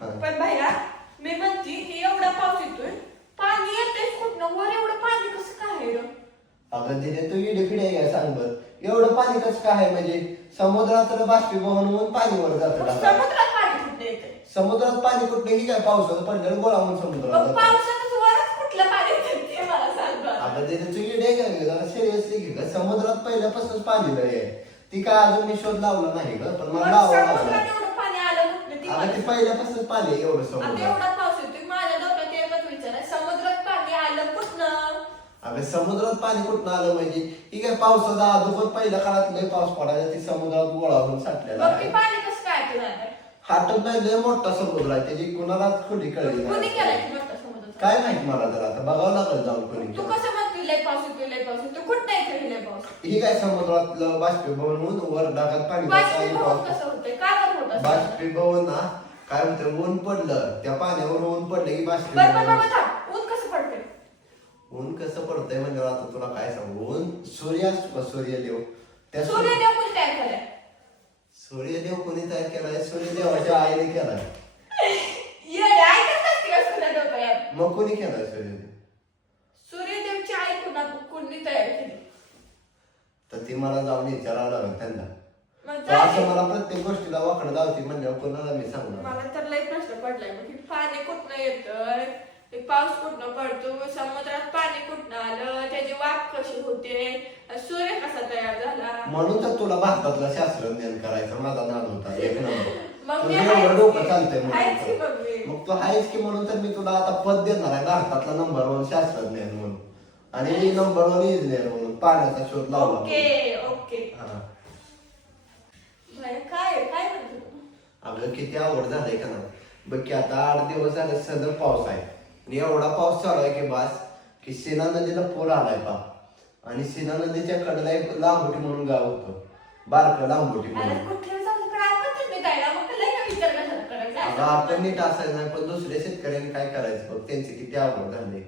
हा. पण भैया मी म्हणते की एवढा पाऊस येतोय पाणी येतंय कुठनं? वर एवढं पाणी कसं काय आहे रे? अगं तिथे तू इडे फिडे काय सांग बर? एवढं पाणी कसं काय आहे? म्हणजे समुद्रात बाष्पीभवन होऊन पाणी वर मग जातं समुद्रात पाणी कुठनं येतंय? समुद्रात पाणी कुठलं ही काय पावसाचं पडलं गोळा होऊन समुद्रात मग जातं. पावसातच वरच कुठलं पाणी येतंय ते मला सांग बरं. अगं तिथे तू इडे काय जरा सिरियसली घे का समुद्रात पहिल्यापासूनच पाणी लय आहे. ती काय अजून मी शोध लावला नाही ग पण मला मग लावावं लागला पहिल्यापासूनच पाणी आहे एवढं आता समुद्रात एवढा पाऊस येतोय माझ्या डोक्यात एकच विचार आहे. समुद्रात पाणी आलं कुठनं? अगं समुद्रात पाणी कुठं आलं म्हणजे? ही काय पावसाचा अगोदर पहिल्या काळात लय पाऊस पडायचा ती समुद्रात गोळा होऊन साठलेला मग ते आहे. पाणी कसं काय येतं नाही हाटत नाही लय मोठा समुद्र आहे त्याची कुणालाच खोटी कळली कोणी नाही. केलाय काय माहीत मला तर आता बघावं लागेल जाऊन कोणी तू. कसं म्हणते लय पाऊस येतोय लय पाऊस येतोय? कुठं येतोय हे लय पाऊस? ही काय समुद्रातलं बाष्पीभवन होऊन वर डागात पाणी जातं आणि बाष्पीभवन पाऊस कसं होतंय? का बरं होत असं? बाष्पीभवन ना काय होतं ऊन पडलं त्या पाण्यावर ऊन पडलं की बरं बरं थांब. ऊन कसं पडतंय? ऊन कसं पडतंय म्हणजे आता तुला काय सांगू? ऊन सूर्य असतो का सूर्यदेव. त्या सूर्य- सूर्यदेव कोणी तयार केलाय? सूर्यदेव कोणी तयार केलाय? सूर्यदेवाच्या आईने केलाय. येडे, ऐकत नसते का सूर्यदेव तयार. मग कोणी केलाय सूर्यदेव? सूर्यदेवची आई कुणा कोणी तयार केली? तर ती मला जाऊन विचारावं लागेल त्यांना. मग तर असं. मला प्रत्येक गोष्टीला वाकडं लावती म्हणल्यावर कोणाला मी सांगणार मला तर लय प्रश्न पडलाय मग हे पाणी कुठनं येतंय? हे पाऊस कुठनं पडतो? समुद्रात पाणी कुठनं आलं? त्याची वाफ कशी होते? सूर्य कसा तयार झाला? म्हणून तर तुला भारतातलं शास्त्रज्ञान करायचं माझा नाद होता. एक नंबर. मग मी तुझं एवढं डोकं आहेच चालतंय की- आहेच की म्हणून मग मी. मग तू आहेस की म्हणून तर मी तुला आता पद देणार आहे भारतातला नंबर वन शास्त्रज्ञान म्हणून. आणि मी नंबर वन इंजिनियर म्हणून पाण्याचा शोध लावला ओके ओके. हा. बाई, काय काय म्हणतो? अगं किती आवड झालंय का ना बघ की आता आठ दिवस झाले सदर पाऊस आहे. आणि एवढा पाऊस चालू आहे की बास की सीना नदीला पूर आलाय पा आणि सीना नदीच्या कडेला एक लांबोटी म्हणून गाव होतं. बारकं लांबोटी अरे म्हणून. कुठल्या जाऊन काय म्हणतात मी काय ना मग लय का विचार कशाला करायचा? अगं आपण नीट असायचं नाही पण दुसऱ्या शेतकऱ्यांनी काय करायचं बघ? त्यांचे किती आवड झाले.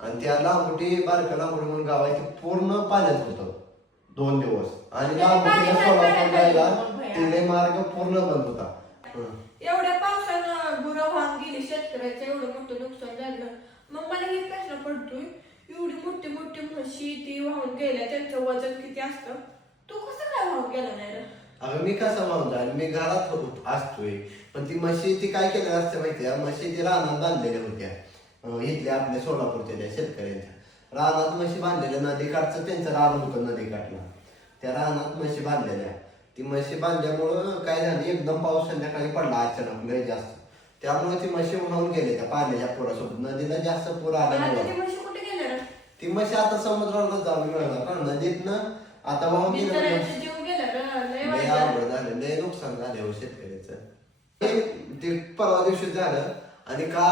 आणि त्या लांबोटी बारकं लांबोटी म्हणून गाव आहे ते पूर्ण पाण्यात होतं. दोन दिवस. आणि लांबोटीला सोलापूर जायला तिने मार्ग पूर्ण बंद होता. एवढ्या पावसानं गुरं वाहून गेली शेतकऱ्याचं एवढं मोठं नुकसान झालं. मग मला हे प्रश्न पडतोय एवढी मोठी मोठी म्हशी ती वाहून गेल्या त्यांचं वजन किती असतं? तू कसं काय वाहून गेला नाही रे? अगं मी कसा माणूस आहे मी घरात होत- असतोय. पण ती म्हशी ती काय केलं असते माहितीये? म्हशी ती रानात बांधलेल्या होत्या. अं, इथल्या आपल्या सोलापूरच्या त्या शेतकऱ्यांच्या. रानात म्हशी बांधलेल्या नदी काठचं त्यांचं रान होतं नदी काठला त्या रानात म्हशी बांधलेल्या. ती म्हशी बांधल्यामुळं काय झालं एकदम पाऊस संध्याकाळी पडला अचानक लय जास्त. त्यामुळे ती म्हशी वाहून गेले त्या पाण्याच्या पुरासोबत. नदीला जास्त पूर आल्यामुळं ती म्हशी कुठे गेल्या रे? ती म्हशी आता समुद्राला जाऊन मिळणार कारण नदीतनं आता वाहून गेलं लय वाईट झालं. लय नुकसान झाले हो शेतकऱ्याचं. ते परवा दिवशी झालं आणि का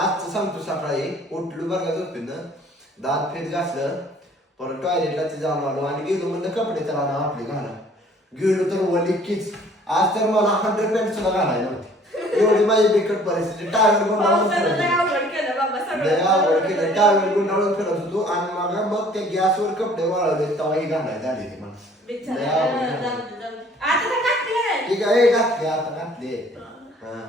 आज सांगतो सकाळी उठलो बघा झोपेन. दात फेट घासलं परत टॉयलेटला जाऊन आलो आणि गेलो म्हणलं कपडे तर आणा आपले घाला. गेलो तर वली कीच आज तर मला हंड्रेड पॅन्ट सुद्धा घालायला नव्हती एवढी माझी बिकट परिस्थिती. टायर गुंडाळून फिरत होतो. आवड केलं टायर गुंडाळून फिरत होतो आणि मग मग त्या गॅसवर कपडे वाळवले तेव्हा ही घालायला ती मला. ठीक आहे घातले आता घातले. हा.